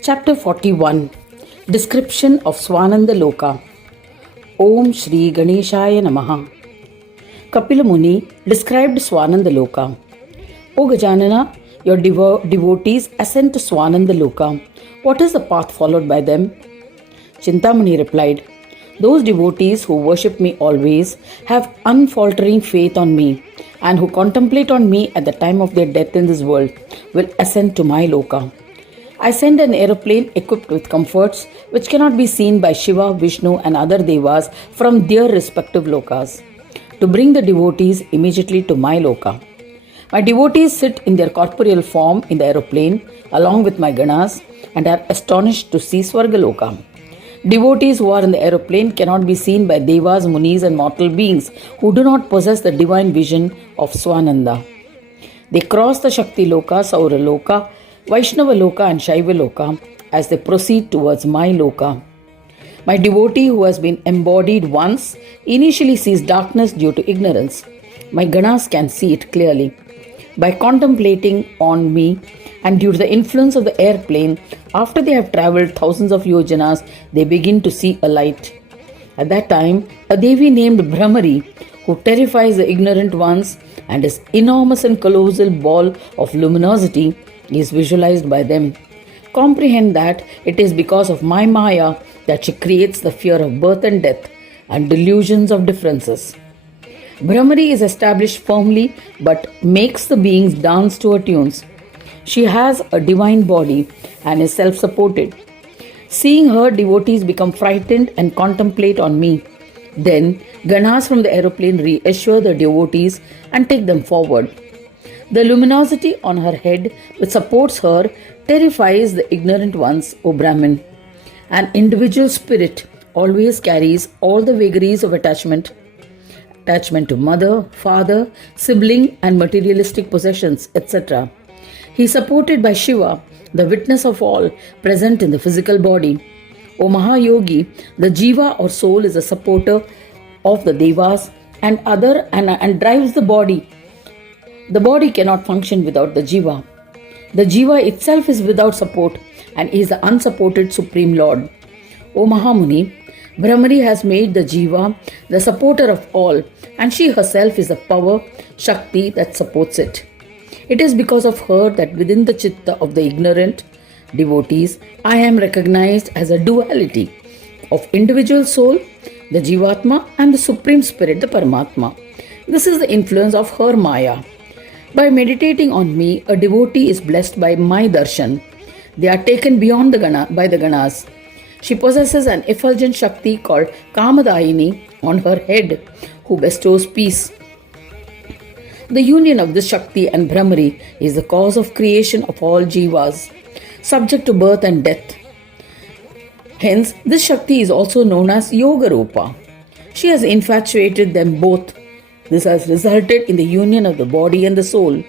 Chapter 41. Description of Svananda Loka. Om Shri Ganeshaya Namaha. Kapila Muni described Svananda Loka. O Gajanana, your devotees ascend to Svananda Loka. What is the path followed by them? Chintamani replied, those devotees who worship me always, have unfaltering faith on me, and who contemplate on me at the time of their death in this world, will ascend to my Loka. I send an aeroplane equipped with comforts which cannot be seen by Shiva, Vishnu and other devas from their respective lokas, to bring the devotees immediately to my loka. My devotees sit in their corporeal form in the aeroplane along with my ganas and are astonished to see Swargaloka. Devotees who are in the aeroplane cannot be seen by devas, munis and mortal beings who do not possess the divine vision of Swananda. They cross the Shakti Loka, Saura Loka, Vaishnava Loka and Shaiva Loka as they proceed towards my Loka. My devotee who has been embodied once initially sees darkness due to ignorance. My ganas can see it clearly. By contemplating on me and due to the influence of the airplane, after they have travelled thousands of yojanas, they begin to see a light. At that time, a Devi named Brahmari, who terrifies the ignorant ones and is enormous and colossal ball of luminosity, is visualized by them. Comprehend that it is because of my Maya that she creates the fear of birth and death and delusions of differences. Brahmari is established firmly but makes the beings dance to her tunes. She has a divine body and is self-supported. Seeing her, devotees become frightened and contemplate on me. Then, ganas from the aeroplane reassure the devotees and take them forward. The luminosity on her head which supports her terrifies the ignorant ones, O Brahmin. An individual spirit always carries all the vagaries of attachment to mother, father, sibling and materialistic possessions, etc. He is supported by Shiva, the witness of all present in the physical body. O Mahayogi, the Jiva or soul is a supporter of the Devas and drives the body. The body cannot function without the Jiva. The Jiva itself is without support and is the unsupported Supreme Lord. O Mahamuni, Brahmari has made the Jiva the supporter of all, and she herself is the power, Shakti that supports it. It is because of her that within the Chitta of the ignorant devotees, I am recognized as a duality of individual soul, the Jivatma, and the Supreme Spirit, the Paramatma. This is the influence of her Maya. By meditating on me, a devotee is blessed by my darshan. They are taken beyond by the ganas. She possesses an effulgent Shakti called Kamadayini on her head, who bestows peace. The union of this Shakti and Brahmari is the cause of creation of all jivas, subject to birth and death. Hence, this Shakti is also known as Yoga Rupa. She has infatuated them both. This has resulted in the union of the body and the soul.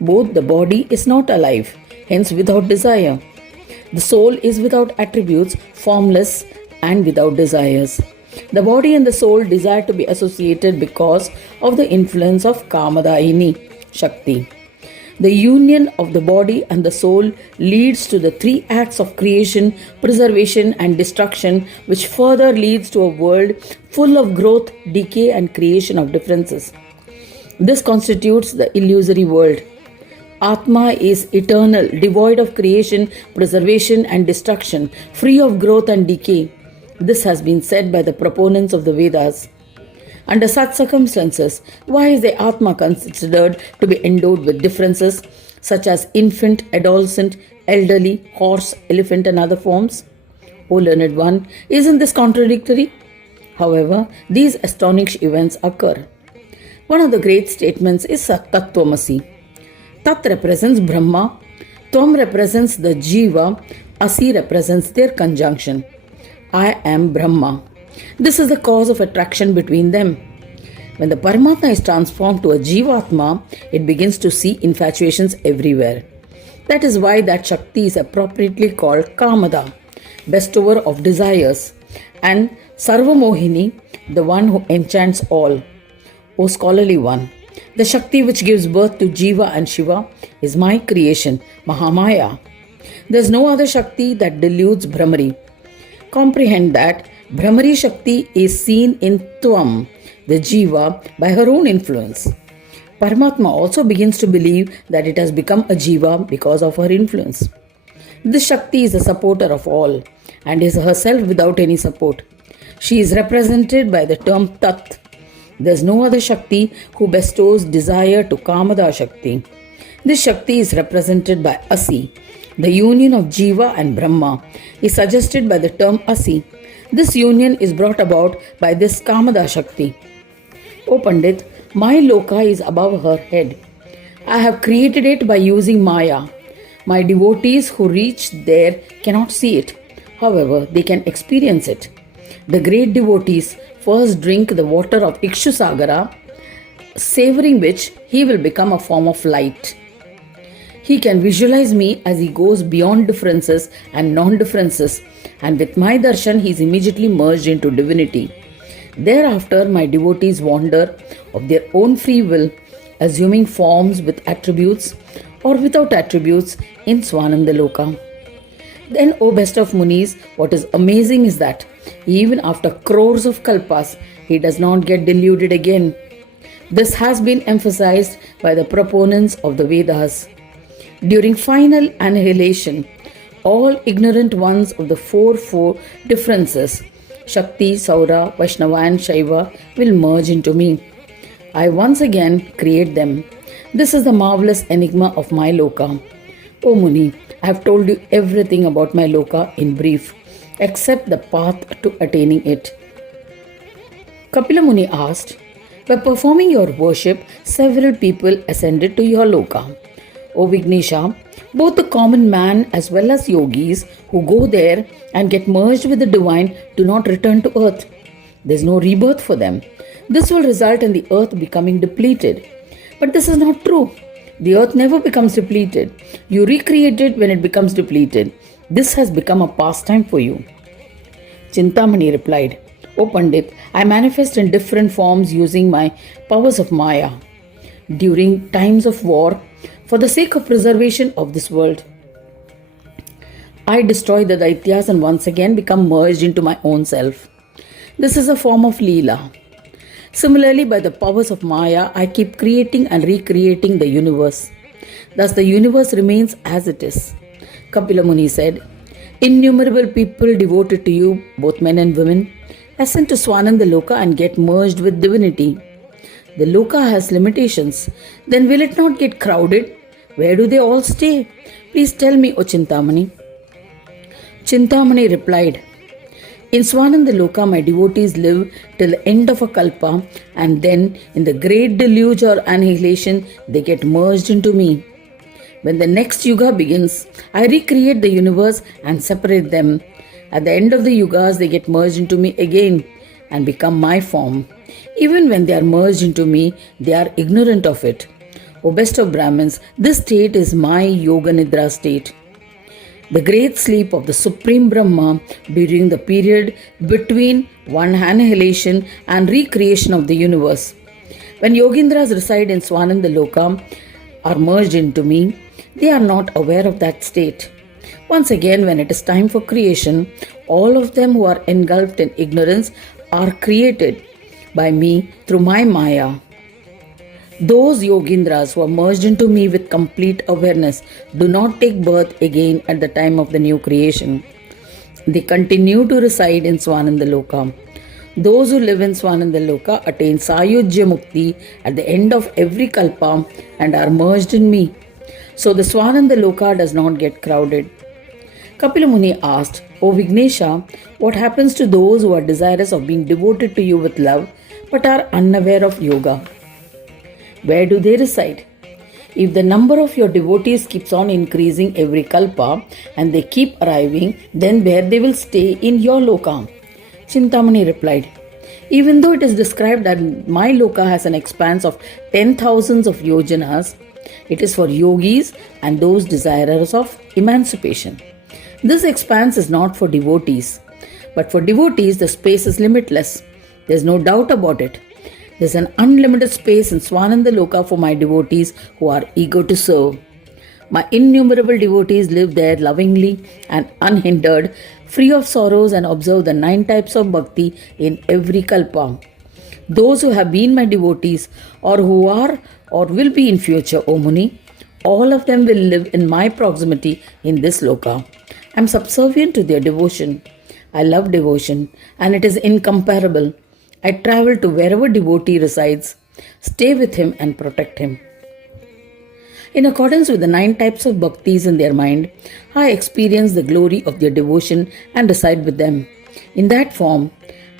Both the body is not alive, hence without desire. The soul is without attributes, formless and without desires. The body and the soul desire to be associated because of the influence of Kamadayini, Shakti. The union of the body and the soul leads to the three acts of creation, preservation and destruction, which further leads to a world full of growth, decay and creation of differences. This constitutes the illusory world. Atma is eternal, devoid of creation, preservation and destruction, free of growth and decay. This has been said by the proponents of the Vedas. Under such circumstances, why is the Atma considered to be endowed with differences such as infant, adolescent, elderly, horse, elephant and other forms? O learned one, isn't this contradictory? However, these astonishing events occur. One of the great statements is Tattvamasi. Tat represents Brahma, Tvam represents the Jiva, Asi represents their conjunction. I am Brahma. This is the cause of attraction between them. When the Paramatma is transformed to a Jivatma, it begins to see infatuations everywhere. That is why that Shakti is appropriately called Kamada, bestower of desires, and Sarvamohini, the one who enchants all. O scholarly one, the Shakti which gives birth to Jiva and Shiva is my creation, Mahamaya. There is no other Shakti that deludes Brahmari. Comprehend that Brahmari Shakti is seen in Tvam, the Jiva, by her own influence. Paramatma also begins to believe that it has become a Jiva because of her influence. This Shakti is the supporter of all and is herself without any support. She is represented by the term Tat. There is no other Shakti who bestows desire to Kamada Shakti. This Shakti is represented by Asi. The union of Jiva and Brahma is suggested by the term Asi. This union is brought about by this Kamada Shakti. O Pandit, my Loka is above her head. I have created it by using Maya. My devotees who reach there cannot see it. However, they can experience it. The great devotees first drink the water of Ikshusagara, savoring which he will become a form of light. He can visualize me as he goes beyond differences and non-differences, and with my darshan he is immediately merged into divinity. Thereafter my devotees wander of their own free will, assuming forms with attributes or without attributes in Svananda Loka. Then, O best of Munis, what is amazing is that even after crores of kalpas, he does not get deluded again. This has been emphasized by the proponents of the Vedas. During final annihilation, all ignorant ones of the four differences, Shakti, Saura, Vaishnava and Shaiva, will merge into me. I once again create them. This is the marvelous enigma of my Loka. O Muni, I have told you everything about my Loka in brief, except the path to attaining it. Kapila Muni asked, by performing your worship, several people ascended to your Loka. O Vignesha, both the common man as well as yogis who go there and get merged with the divine do not return to earth. There is no rebirth for them. This will result in the earth becoming depleted. But this is not true. The earth never becomes depleted. You recreate it when it becomes depleted. This has become a pastime for you. Chintamani replied, O Pandit, I manifest in different forms using my powers of Maya. During times of war, for the sake of preservation of this world, I destroy the Daityas and once again become merged into my own self. This is a form of Leela. Similarly, by the powers of Maya, I keep creating and recreating the universe. Thus, the universe remains as it is. Kapila Muni said, innumerable people devoted to you, both men and women, ascend to Svananda Loka and get merged with divinity. The Loka has limitations. Then will it not get crowded? Where do they all stay? Please tell me, O Chintamani. Chintamani replied, in Svananda Loka, my devotees live till the end of a kalpa, and then in the great deluge or annihilation, they get merged into me. When the next yuga begins, I recreate the universe and separate them. At the end of the yugas, they get merged into me again and become my form. Even when they are merged into me, they are ignorant of it. O best of Brahmins, this state is my Yoga Nidra state. The great sleep of the Supreme Brahma during the period between one annihilation and recreation of the universe. When Yogindras reside in Svananda Loka are merged into me, they are not aware of that state. Once again, when it is time for creation, all of them who are engulfed in ignorance are created by me through my Maya. Those Yogindras who are merged into me with complete awareness do not take birth again at the time of the new creation. They continue to reside in Svananda Loka. Those who live in Svananda Loka attain Sayujya Mukti at the end of every kalpa and are merged in me. So the Svananda Loka does not get crowded. Kapila Muni asked, O Vignesha, what happens to those who are desirous of being devoted to you with love but are unaware of yoga? Where do they reside? If the number of your devotees keeps on increasing every kalpa and they keep arriving, then where they will stay in your loka? Chintamani replied, even though it is described that my loka has an expanse of 10,000s of yojanas, it is for yogis and those desirous of emancipation. This expanse is not for devotees, but for devotees the space is limitless. There is no doubt about it. There is an unlimited space in Svananda Loka for my devotees who are eager to serve. My innumerable devotees live there lovingly and unhindered, free of sorrows, and observe the 9 types of bhakti in every kalpa. Those who have been my devotees, or who are or will be in future, O Muni, all of them will live in my proximity in this loka. I am subservient to their devotion. I love devotion, and it is incomparable. I travel to wherever devotee resides, stay with him and protect him. In accordance with the 9 types of bhaktis in their mind, I experience the glory of their devotion and reside with them in that form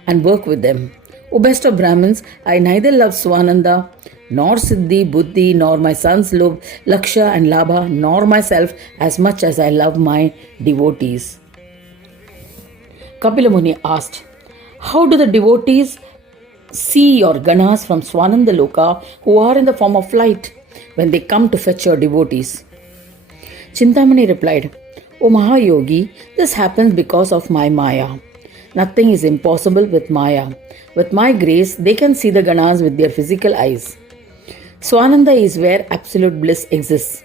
and work with them. O best of Brahmins, I neither love Svananda, nor Siddhi, Buddhi, nor my sons Laksha and Labha, nor myself as much as I love my devotees. Kapila Muni asked, how do the devotees see your ganas from Svananda Loka who are in the form of light when they come to fetch your devotees? Chintamani replied, O Mahayogi, this happens because of my Maya. Nothing is impossible with Maya. With my grace, they can see the ganas with their physical eyes. Swananda is where absolute bliss exists.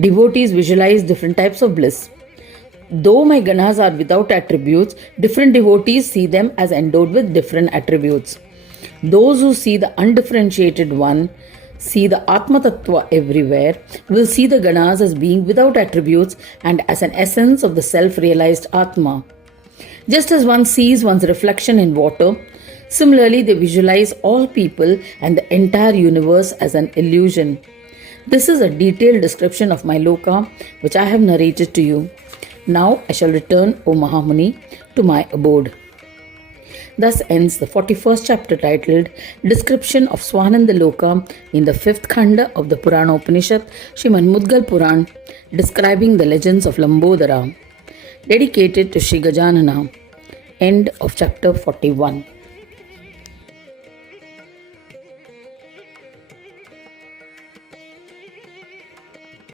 Devotees visualize different types of bliss. Though my ganas are without attributes, different devotees see them as endowed with different attributes. Those who see the undifferentiated one, see the Atma Tattva everywhere, will see the ganas as being without attributes and as an essence of the self-realized Atma. Just as one sees one's reflection in water, similarly they visualize all people and the entire universe as an illusion. This is a detailed description of my loka which I have narrated to you. Now I shall return, O Mahamuni, to my abode. Thus ends the 41st chapter titled Description of Svananda Loka in the 5th Khanda of the Purana Upanishad, Srimad Mudgal Puran, describing the legends of Lambodara, dedicated to Sri Gajanana. End of chapter 41.